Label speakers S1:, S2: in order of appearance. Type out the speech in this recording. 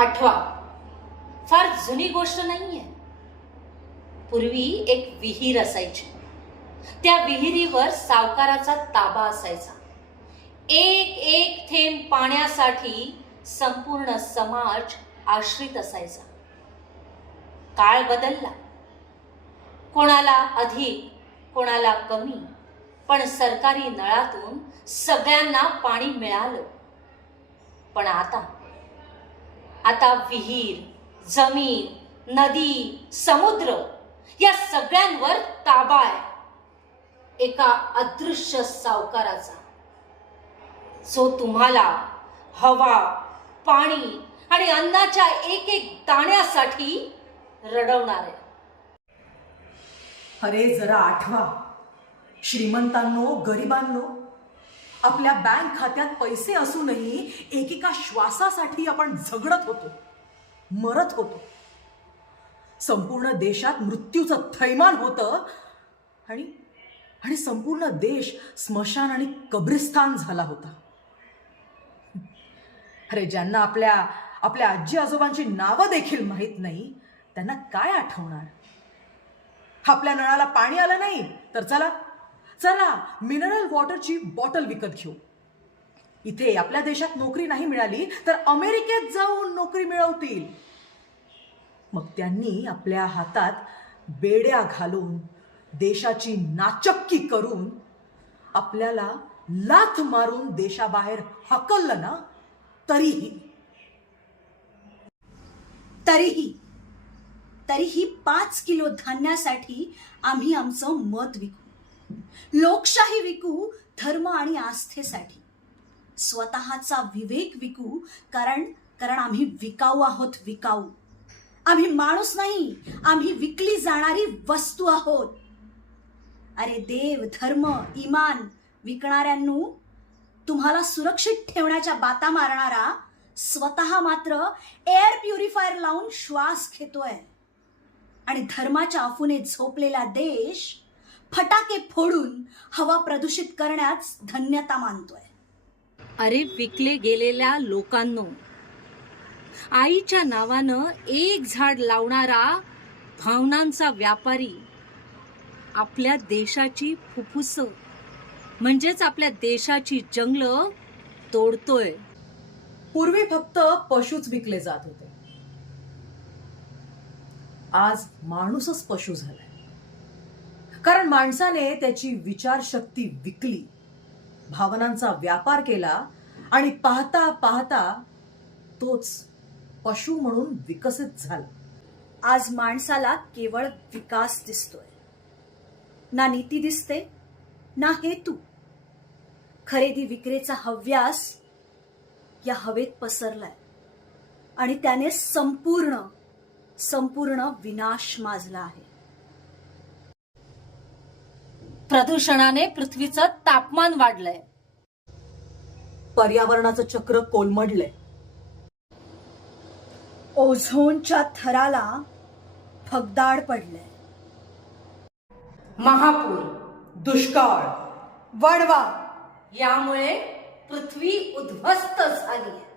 S1: आठवा. फार जुनी गोष्ट नाहीये. पूर्वी एक विहीर असायची. त्या विहिरीवर सावकाराचा ताबा असायचा. एक एक थेंब पाण्यासाठी संपूर्ण समाज आश्रित असायचा. काळ बदलला. कोणाला अधिक कोणाला कमी पण सरकारी नळातून सगळ्यांना पाणी मिळालं. पण आता आता विहीर जमीन नदी समुद्र या सगळ्यांवर ताबा आहे. एका अदृश्य सावकाराचा. जो तुम्हाला हवा पाणी आणि अन्नाच्या एक एक दाण्यासाठी रडवणार आहे.
S2: अरे जरा आठवा. श्रीमंतांनो गरिबांनो आपल्या बँक खात्यात पैसे असूनही एकेका श्वासासाठी आपण झगडत होतो मरत होतो. संपूर्ण देशात मृत्यूचं थैमान होतं आणि आणि संपूर्ण देश स्मशान आणि कब्रिस्तान झाला होता. अरे ज्यांना आपल्या आपल्या आजी आजोबांची नावं देखील माहीत नाही त्यांना काय आठवणार? आपल्या नळाला पाणी आलं नाही तर चला चला मिनरल वॉटरची बॉटल विकत घेऊ. इथे आपल्या देशात नोकरी नाही मिळाली तर अमेरिकेत जाऊन नोकरी मिळवतील. मग त्यांनी आपल्या हातात बेड्या घालून देशाची नाचक्की करून आपल्याला लाथ मारून देशाबाहेर हकललं ना तरीही.
S3: तरीही. तरीही पाच किलो धान्यासाठी आम्ही आमचं मत विकू. लोकशाही विकू धर्म आणि आस्थेसाठी. स्वतःचा विवेक विकू कारण कारण आम्ही विकाऊ आहोत विकाऊ. आम्ही माणूस नाही आम्ही विकली जाणारी वस्तू आहोत. अरे देव धर्म इमान विकणाऱ्यांनो तुम्हाला सुरक्षित ठेवण्याच्या बाता मारणारा स्वतः मात्र एअर प्युरिफायर लावून श्वास घेतोय. आणि धर्माच्या अफूने झोपलेला देश फटाके फोडून हवा प्रदूषित करण्यास धन्यता मानतोय.
S1: अरे विकले गेलेल्या लोकांनो आईच्या नावानं एक झाड लावणारा भावनांचा व्यापारी आपल्या देशाची फुफ्फुस म्हणजेच आपल्या देशाची जंगलं तोडतोय.
S2: पूर्वी फक्त पशुच विकले जात होते. आज माणूसच पशु झालाय. कारण माणसाने त्याची विचारशक्ती विकली भावनांचा व्यापार केला आणि पाहता पाहता तोच पशु म्हणून विकसित झाला.
S3: आज माणसाला केवळ विकास दिसतोय. ना नीती दिसते ना हेतू. खरेदी विक्रीचा हव्यास या हवेत पसरलाय आणि त्याने संपूर्ण संपूर्ण विनाश माजला आहे.
S1: प्रदूषणाने पृथ्वीचं तापमान वाढलंय.
S2: पर्यावरणाचं चक्र कोलमडलंय.
S3: ओझोनच्या थराला भगदाड पडलंय.
S1: महापूर
S2: दुष्काळ वणवा
S1: यामुळे पृथ्वी उद्ध्वस्त झाली आहे